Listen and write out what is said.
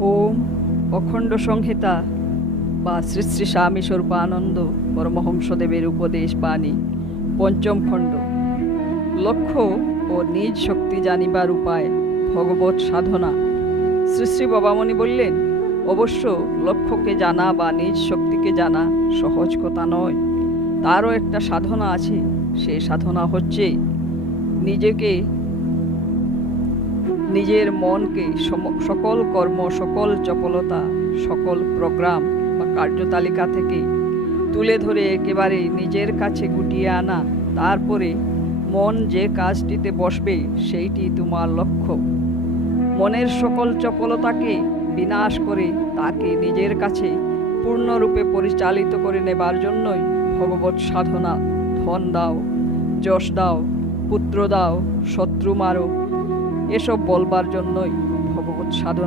ওম অখণ্ড সংহিতা বা শ্রী শ্রী স্বামী স্বরূপানন্দ পরমহংসদেবের উপদেশ বাণী, পঞ্চম খণ্ড। লক্ষ্য ও নিজ শক্তি জানিবার উপায় ভগবত সাধনা। শ্রী শ্রী বাবামণি বললেন, অবশ্য লক্ষ্যকে জানা বা নিজ শক্তিকে জানা সহজ কথা নয়। তারও একটা সাধনা আছে সেই সাধনা হচ্ছে নিজেকে নিজের মনকে সকল কর্ম, সকল চপলতা, সকল প্রোগ্রাম বা কার্যতালিকা থেকে তুলে ধরে একেবারে নিজের কাছে গুটিয়ে আনা, তারপরে মন যে কাজটিতে বসবে সেইটি তোমার লক্ষ্য। মনের সকল চপলতাকে বিনাশ করে তাকে নিজের কাছে পূর্ণরূপে পরিচালিত করে নেবার জন্যই ভগবত সাধনা, ধন দাও, যশ দাও, পুত্র দাও, শত্রু মারো এসব বলবার জন্যই ভগবত সাধনা